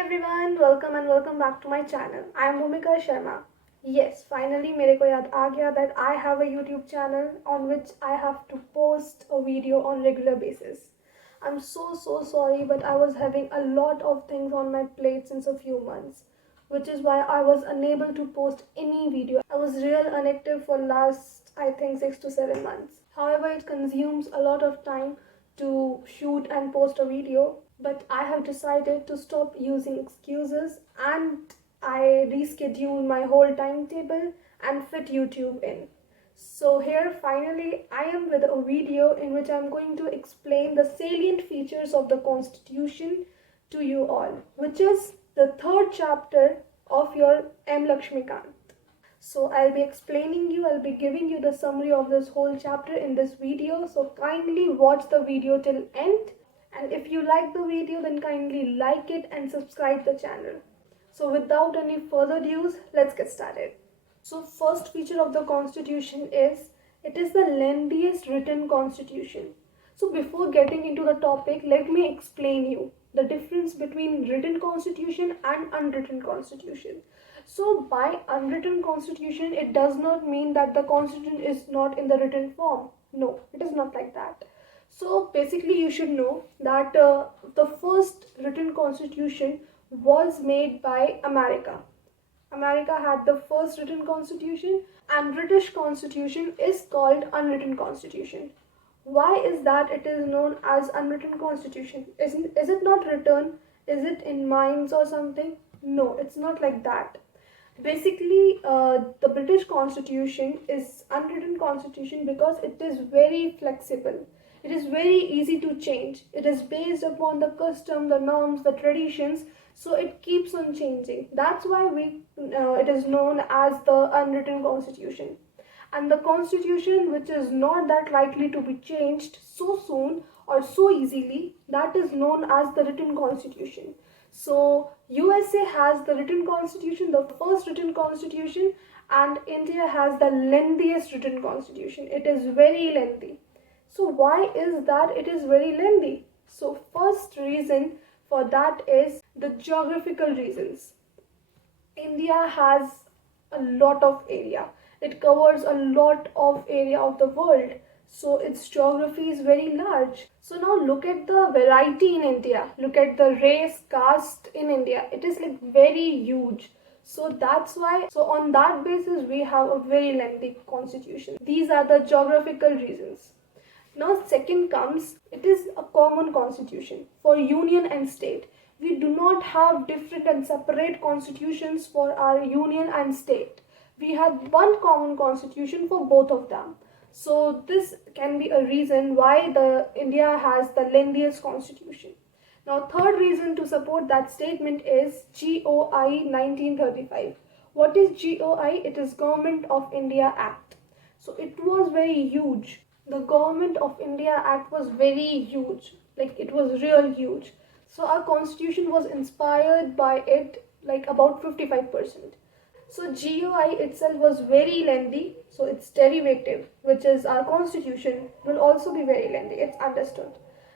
everyone, welcome back to my channel. I am Bhumika Sharma. Yes, finally मेरे को याद आ गया that I have a YouTube channel on which I have to post a video on regular basis. I'm so sorry, but I was having a lot of things on my plate since a few months, which is why I was unable to post any video. I was real inactive for last I think 6 to 7 months. However, it consumes a lot of time to shoot and post a video, but I have decided to stop using excuses and I reschedule my whole timetable and fit YouTube in. So here finally I am with a video in which I am going to explain the salient features of the Constitution to you all, which is the third chapter of your M. Laxmikant. So I'll be giving you the summary of this whole chapter in this video. So kindly watch the video till end. And if you like the video, then kindly like it and subscribe the channel. So without any further ado, let's get started. So first feature of the Constitution is it is the lengthiest written constitution. So before getting into the topic, let me explain you the difference between written constitution and unwritten constitution. So by unwritten constitution, it does not mean that the constitution is not in the written form. No, it is not like that. So basically you should know that the first written constitution was made by America. America had the first written constitution and British constitution is called unwritten constitution. Why is that it is known as unwritten constitution? Is it not written? Is it in minds or something? No, it's not like that. Basically, the British constitution is unwritten constitution because it is very flexible. It is very easy to change. It is based upon the custom, the norms, the traditions, so it keeps on changing. That's why it is known as the unwritten constitution. And the constitution which is not that likely to be changed so soon or so easily, that is known as the written constitution. So USA has the written constitution, the first written constitution, and India has the lengthiest written constitution. It is very lengthy. So why is that it is very lengthy? So first reason for that is the geographical reasons. India has a lot of area. It covers a lot of area of the world. So its geography is very large. So now look at the variety in India. Look at the race, caste in India. It is like very huge. So that's why, so on that basis, we have a very lengthy constitution. These are the geographical reasons. Now second comes, it is a common constitution for union and state. We do not have different and separate constitutions for our union and state. We have one common constitution for both of them. So this can be a reason why India has the lengthiest constitution. Now third reason to support that statement is GOI 1935. What is GOI? It is Government of India Act. So it was very huge. The Government of India Act was very huge. Like it was real huge. So our constitution was inspired by it like about 55%. So GOI itself was very lengthy, so its derivative, which is our constitution, will also be very lengthy. It's understood.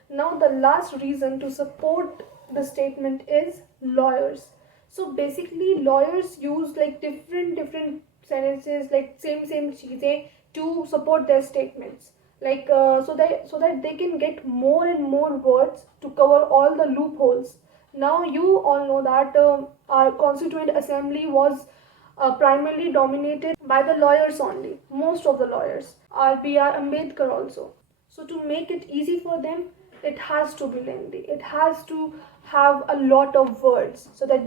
Now the last reason to support the statement is lawyers. So basically lawyers use like different sentences, like same cheeze to support their statements. Like so that they can get more and more words to cover all the loopholes. Now you all know that our Constituent Assembly was primarily dominated by the lawyers only, most of the lawyers, B.R. Ambedkar also. So to make it easy for them, it has to be lengthy. It has to have a lot of words so that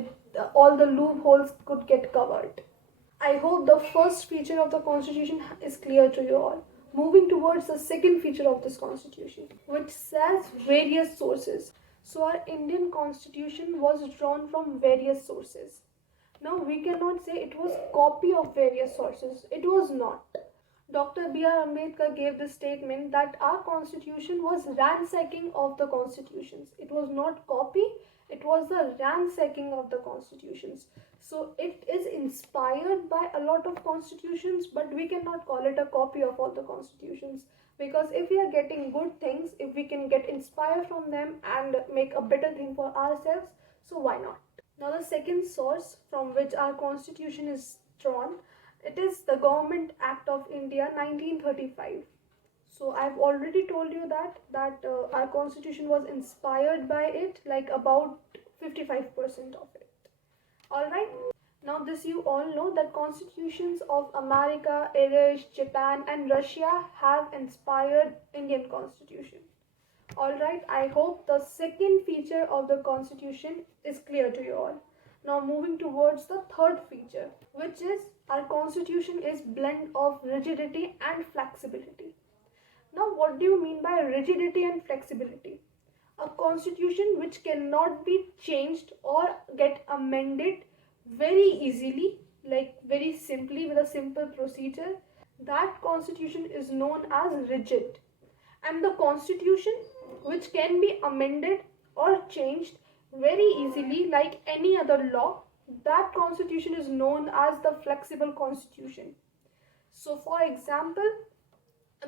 all the loopholes could get covered. I hope the first feature of the Constitution is clear to you all. Moving towards the second feature of this Constitution, which says various sources. So our Indian Constitution was drawn from various sources. Now we cannot say it was copy of various sources. It was not. Dr. B.R. Ambedkar gave this statement that our constitution was ransacking of the constitutions. It was not copy, it was the ransacking of the constitutions. So it is inspired by a lot of constitutions, but we cannot call it a copy of all the constitutions. Because if we are getting good things, if we can get inspired from them and make a better thing for ourselves, so why not? Now the second source from which our constitution is drawn, it is the Government Act of India 1935. So I've already told you that our constitution was inspired by it, like about 55% of it. All right. Now this you all know that constitutions of America, Irish, Japan and Russia have inspired Indian constitution. Alright, I hope the second feature of the constitution is clear to you all. Now moving towards the third feature, which is our constitution is blend of rigidity and flexibility. Now what do you mean by rigidity and flexibility? A constitution which cannot be changed or get amended very easily, like very simply with a simple procedure, that constitution is known as rigid. And the constitution which can be amended or changed very easily like any other law, that constitution is known as the flexible constitution. So for example,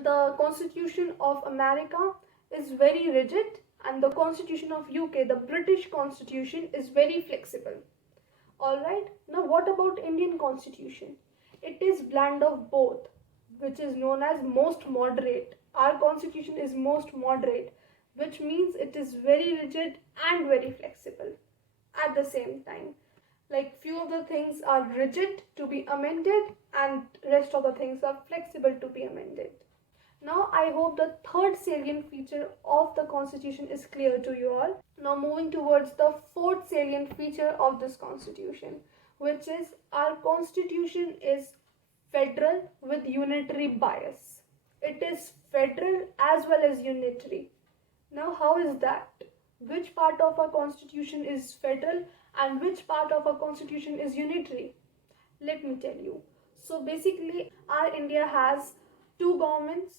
the constitution of America is very rigid and the constitution of UK, the British constitution, is very flexible. Alright, now what about Indian constitution? It is blend of both, which is known as most moderate. Our constitution is most moderate, which means it is very rigid and very flexible at the same time. Like few of the things are rigid to be amended and rest of the things are flexible to be amended. Now I hope the third salient feature of the constitution is clear to you all. Now moving towards the fourth salient feature of this constitution, which is our constitution is federal with unitary bias. It is federal as well as unitary. Now how is that? Which part of our constitution is federal and which part of our constitution is unitary? Let me tell you. So basically our India has two governments,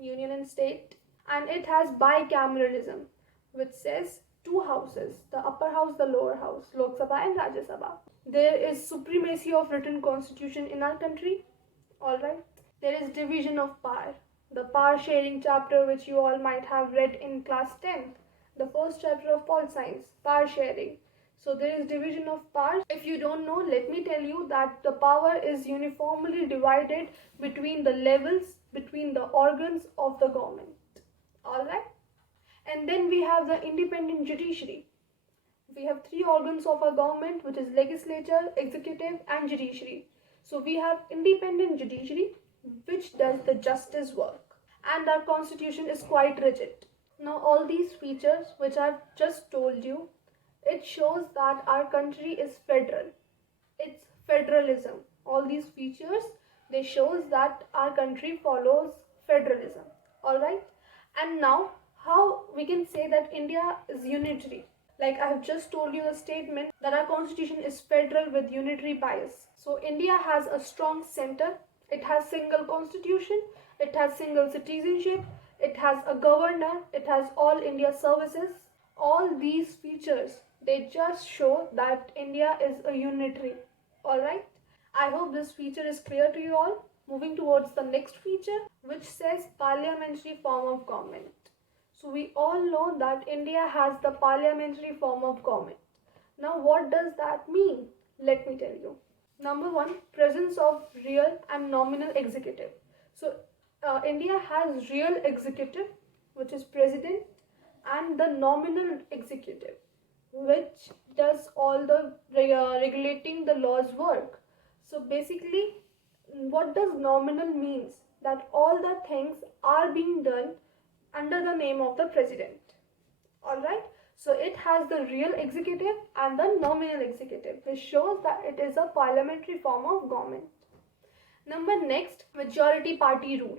union and state, and it has bicameralism, which says two houses, the upper house, the lower house, Lok Sabha and Rajya Sabha. There is supremacy of written constitution in our country. Alright. There is division of power. The power sharing chapter which you all might have read in class 10th. The first chapter of pol science, power sharing. So there is division of power. If you don't know, let me tell you that the power is uniformly divided between the levels, between the organs of the government. Alright. And then we have the independent judiciary. We have three organs of our government, which is legislature, executive and judiciary. So we have independent judiciary, which does the justice work. And our constitution is quite rigid. Now all these features which I've just told you, it shows that our country is federal. It's federalism. All these features, they shows that our country follows federalism. Alright. And now how we can say that India is unitary? Like I have just told you a statement that our constitution is federal with unitary bias. So India has a strong center. It has single constitution. It has single citizenship. It has a governor. It has all India services. All these features, they just show that India is a unitary. Alright. I hope this feature is clear to you all. Moving towards the next feature, which says parliamentary form of government. So we all know that India has the parliamentary form of government. Now what does that mean? Let me tell you. Number one, presence of real and nominal executive. So India has real executive, which is president, and the nominal executive, which does all the regulating the laws work. So basically, what does nominal means? That all the things are being done under the name of the president. Alright. So it has the real executive and the nominal executive, which shows that it is a parliamentary form of government. Number next, majority party rule,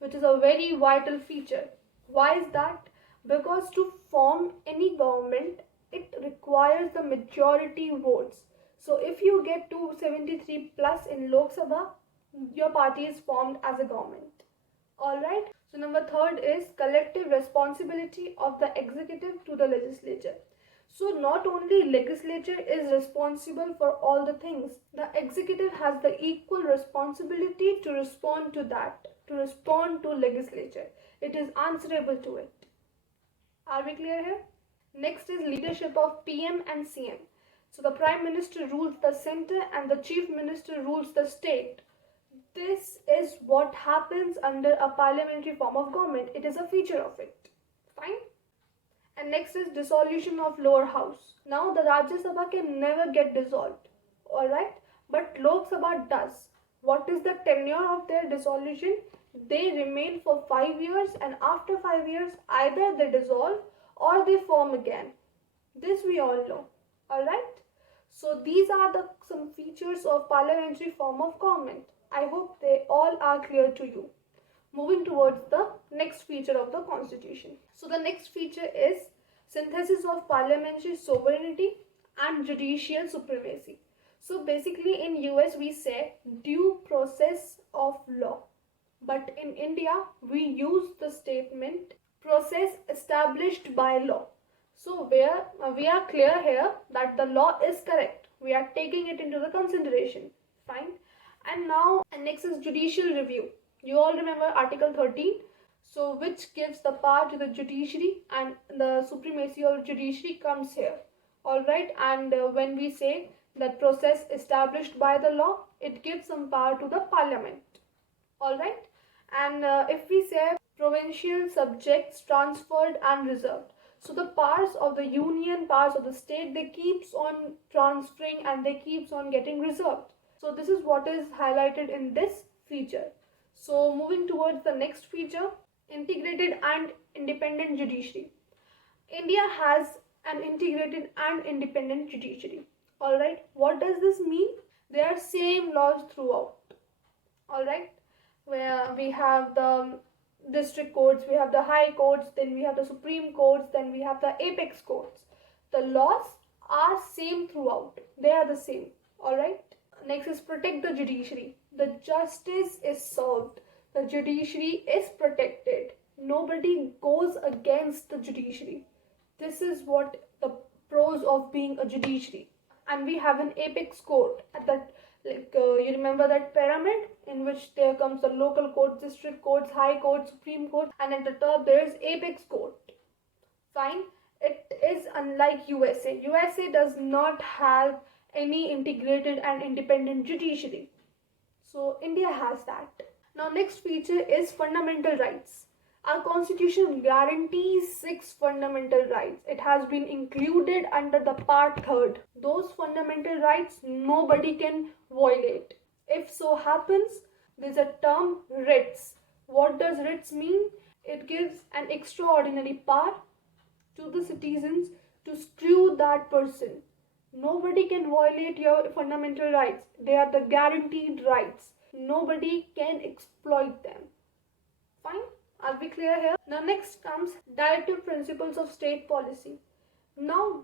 which is a very vital feature. Why is that? Because to form any government, it requires the majority votes. So if you get 273 plus in Lok Sabha, your party is formed as a government. Alright. So number third is collective responsibility of the executive to the legislature. So not only legislature is responsible for all the things, the executive has the equal responsibility to respond to that, to respond to legislature. It is answerable to it. Are we clear here? Next is leadership of PM and CM. So the Prime Minister rules the center and the Chief Minister rules the state. This is what happens under a parliamentary form of government. It is a feature of it. Fine. And next is dissolution of lower house. Now the Rajya Sabha can never get dissolved. Alright. But Lok Sabha does. What is the tenure of their dissolution? They remain for 5 years, and after 5 years either they dissolve or they form again. This we all know. Alright. So these are some features of parliamentary form of government. I hope they all are clear to you. Moving towards the next feature of the constitution. So the next feature is synthesis of parliamentary sovereignty and judicial supremacy. So basically in US we say due process of law, but in India we use the statement process established by law. So we are clear here that the law is correct. We are taking it into the consideration. Fine. And now next is judicial review. You all remember Article 13, so which gives the power to the judiciary, and the supremacy of judiciary comes here. Alright, and when we say that process established by the law, it gives some power to the parliament. Alright, and if we say provincial subjects transferred and reserved, so the powers of the union, powers of the state, they keeps on transferring and they keeps on getting reserved. So this is what is highlighted in this feature. So moving towards the next feature, integrated and independent judiciary. India has an integrated and independent judiciary. Alright, what does this mean? There are same laws throughout. Alright, where we have the district courts, we have the high courts, then we have the supreme courts, then we have the apex courts. The laws are same throughout. They are the same. Alright. Next is protect the judiciary. The justice is served. The judiciary is protected. Nobody goes against the judiciary. This is what the pros of being a judiciary. And we have an apex court at that, you remember that pyramid in which there comes the local courts, district courts, high court, supreme court, and at the top there is apex court. Fine. It is unlike USA. USA does not have any integrated and independent judiciary. So India has that. Now next feature is fundamental rights. Our constitution guarantees 6 fundamental rights. It has been included under the part 3rd. Those fundamental rights nobody can violate. If so happens, there is a term writs. What does writs mean? It gives an extraordinary power to the citizens to screw that person. Nobody can violate your fundamental rights. They are the guaranteed rights. Nobody can exploit them. Fine? Are we clear here? Now next comes directive principles of state policy. Now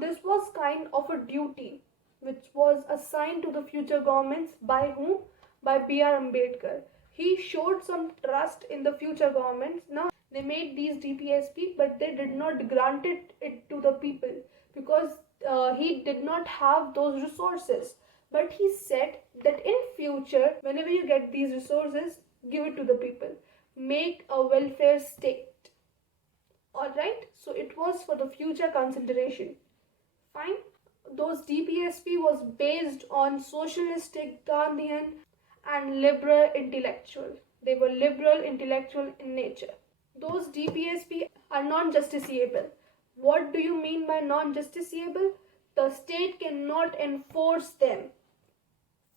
this was kind of a duty which was assigned to the future governments by whom? By B.R. Ambedkar. He showed some trust in the future governments. Now they made these DPSP, but they did not grant it to the people because he did not have those resources. But he said that in future, whenever you get these resources, give it to the people. Make a welfare state. Alright, so it was for the future consideration. Fine. Those DPSP was based on socialistic, Gandhian and liberal intellectual. They were liberal intellectual in nature. Those DPSP are non-justiciable. What do you mean by non-justiciable? The state cannot enforce them.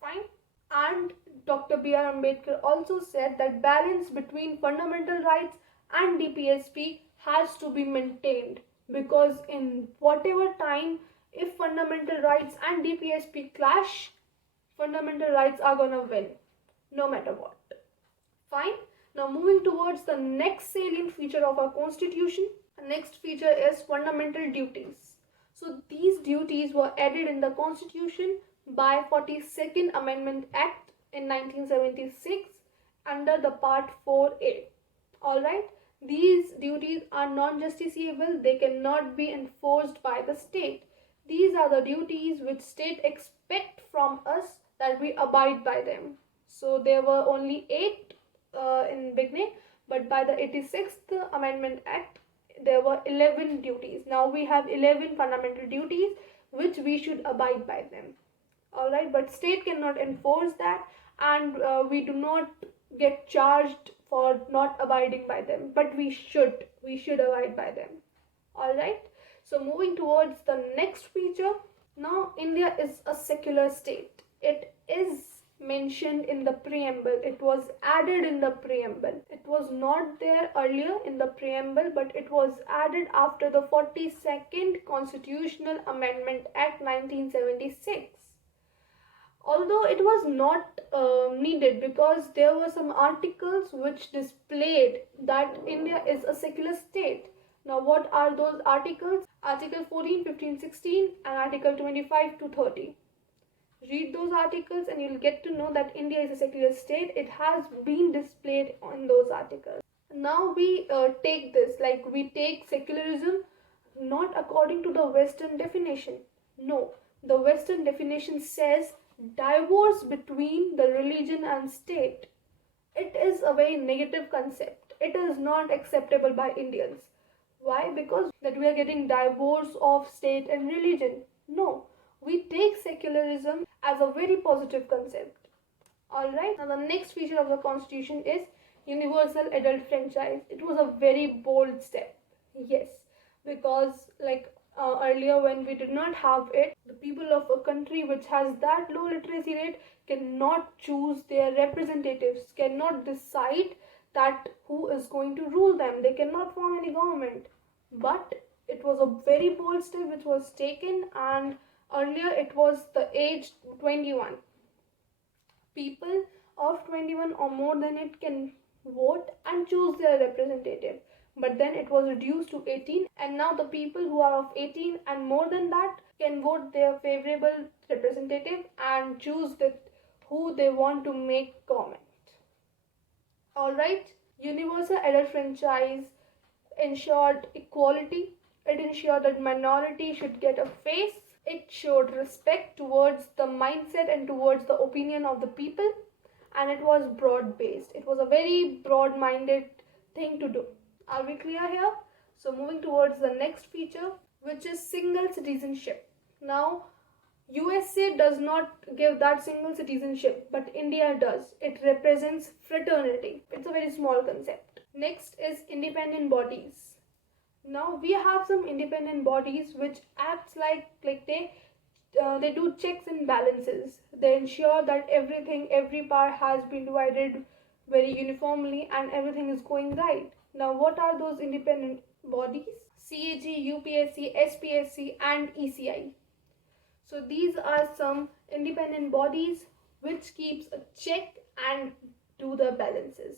Fine. And Dr. B.R. Ambedkar also said that balance between fundamental rights and DPSP has to be maintained, because in whatever time, if fundamental rights and DPSP clash, fundamental rights are gonna win, no matter what. Fine. Now moving towards the next salient feature of our constitution. The next feature is fundamental duties. So these duties were added in the constitution by 42nd Amendment Act in 1976 under the Part 4A. Alright, these duties are non-justiciable. They cannot be enforced by the state. These are the duties which state expect from us that we abide by them. So there were only 8 in beginning, but by the 86th Amendment Act there were 11 duties. Now we have 11 fundamental duties which we should abide by them. All right, but state cannot enforce that, and we do not get charged for not abiding by them, but we should abide by them. All right, so moving towards the next feature. Now, India is a secular state. It is mentioned in the preamble. It was added in the preamble. It was not there earlier in the preamble, but it was added after the 42nd Constitutional Amendment Act 1976. Although it was not needed, because there were some articles which displayed that India is a secular state. Now, what are those articles? Article 14, 15, 16 and Article 25 to 30. Read those articles and you'll get to know that India is a secular state. It has been displayed on those articles. Now we take this, like we take secularism not according to the Western definition. No, the Western definition says divorce between the religion and state. It is a very negative concept. It is not acceptable by Indians. Why? Because that we are getting divorce of state and religion. No, we take secularism as a very positive concept. Alright, now the next feature of the constitution is universal adult franchise. It was a very bold step. Yes, because earlier when we did not have it, the people of a country which has that low literacy rate cannot choose their representatives, cannot decide that who is going to rule them. They cannot form any government. But it was a very bold step which was taken, and earlier it was the age 21. People of 21 or more than it can vote and choose their representative. But then it was reduced to 18, and now the people who are of 18 and more than that can vote their favorable representative and choose who they want to make government. Alright, universal adult franchise ensured equality. It ensured that minority should get a face. It showed respect towards the mindset and towards the opinion of the people, and it was broad based. It was a very broad minded thing to do. Are we clear here? So moving towards the next feature, which is single citizenship. Now, USA does not give that single citizenship, but India does. It represents fraternity. It's a very small concept. Next is independent bodies. Now we have some independent bodies which acts like they do checks and balances. They ensure that every power has been divided very uniformly and everything is going right. Now, what are those independent bodies? CAG, UPSC, SPSC and ECI. So these are some independent bodies which keeps a check and do the balances.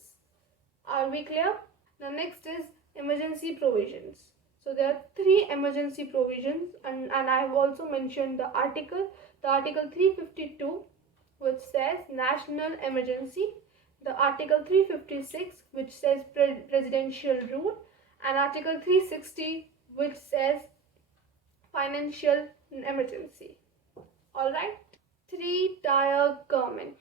Are we clear? Now next is emergency provisions. So there are 3 emergency provisions, and I have also mentioned the article 352 which says national emergency, the article 356 which says presidential rule, and article 360 which says financial emergency. Alright, 3-tier government.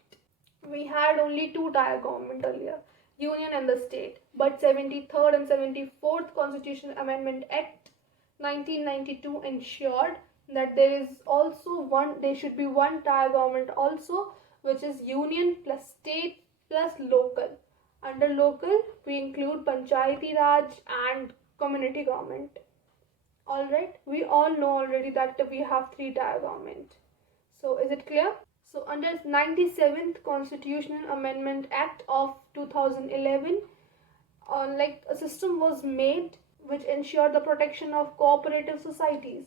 We had only 2-tier government earlier, union and the state, but 73rd and 74th Constitutional Amendment Act 1992 ensured that there should be 1-tier government also, which is union plus state plus local. Under local, we include Panchayati Raj and community government. Alright, we all know already that we have 3-tier government. So is it clear? So under 97th Constitutional Amendment Act of 2011, a system was made which ensured the protection of cooperative societies.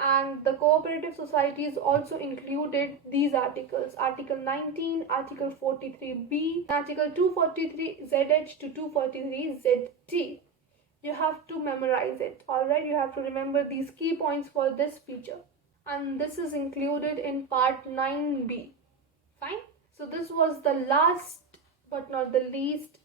And the cooperative societies also included these articles: Article 19, Article 43B, Article 243ZH to 243ZT. You have to memorize it. Alright, you have to remember these key points for this feature. And this is included in part 9B. Fine. So this was the last but not the least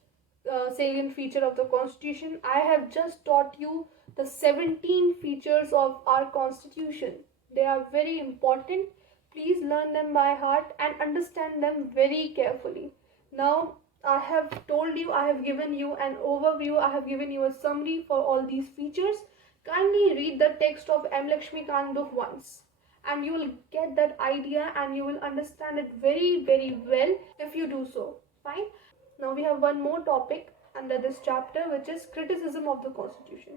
salient feature of the constitution. I have just taught you the 17 features of our constitution. They are very important. Please learn them by heart and understand them very carefully. Now I have told you, I have given you an overview, I have given you a summary for all these features. Kindly read the text of Laxmikant book once. and you will get that idea and you will understand it very, very well if you do so. Fine. Now we have one more topic under this chapter, which is criticism of the constitution.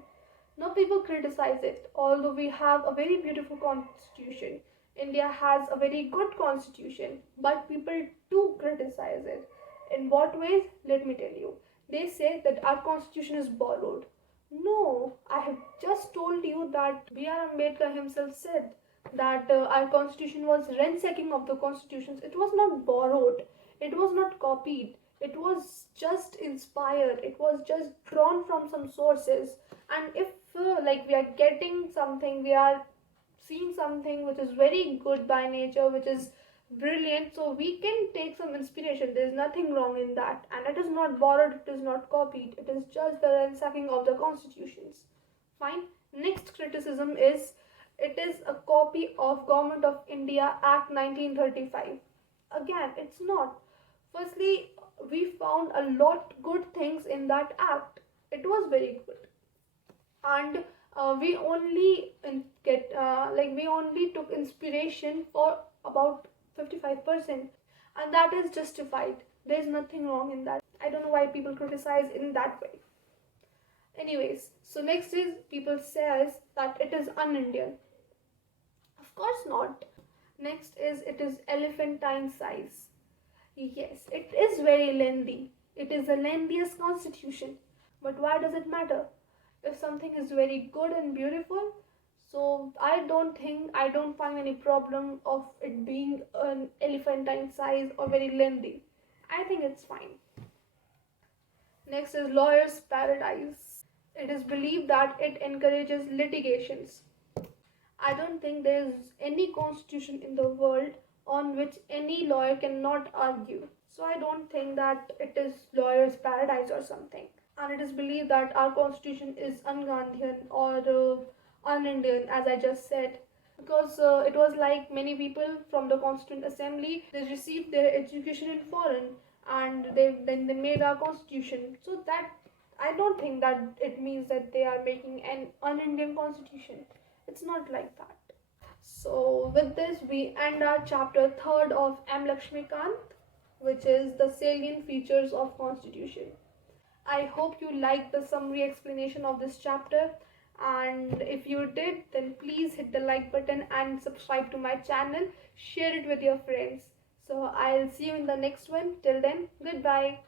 Now people criticize it, although we have a very beautiful constitution. India has a very good constitution, but people do criticize it. In what ways? Let me tell you. They say that our constitution is borrowed. No, I have just told you that B.R. Ambedkar himself said that our constitution was ransacking of the constitutions. It was not borrowed, it was not copied, it was just inspired, it was just drawn from some sources. And if like we are getting something, we are seeing something which is very good by nature, which is brilliant, so we can take some inspiration. There is nothing wrong in that, and it is not borrowed, it is not copied, it is just the ransacking of the constitutions. Fine. Next criticism is it is a copy of Government of India Act 1935. Again, it's not. Firstly, we found a lot good things in that act. It was very good, and we only we only took inspiration for about 55%, and that is justified. There is nothing wrong in that. I don't know why people criticize in that way. Anyways, so next is people says that it is un-Indian. Of course not. Next is it is elephantine size. Yes, it is very lengthy. It is the lengthiest constitution. But why does it matter? If something is very good and beautiful, so I don't find any problem of it being an elephantine size or very lengthy. I think it's fine. Next is lawyer's paradise. It is believed that it encourages litigations. I don't think there is any constitution in the world on which any lawyer cannot argue. So I don't think that it is lawyer's paradise or something. And it is believed that our constitution is un-Gandhian or un-Indian, as I just said, because it was like many people from the Constituent Assembly, they received their education in foreign, and then they made our constitution. So that I don't think that it means that they are making an un-Indian constitution. It's not like that. So with this, we end our chapter 3rd of M. Laxmikant, which is the salient features of constitution. I hope you liked the summary explanation of this chapter, and if you did, then please hit the like button and subscribe to my channel. Share it with your friends. So I'll see you in the next one. Till then, goodbye.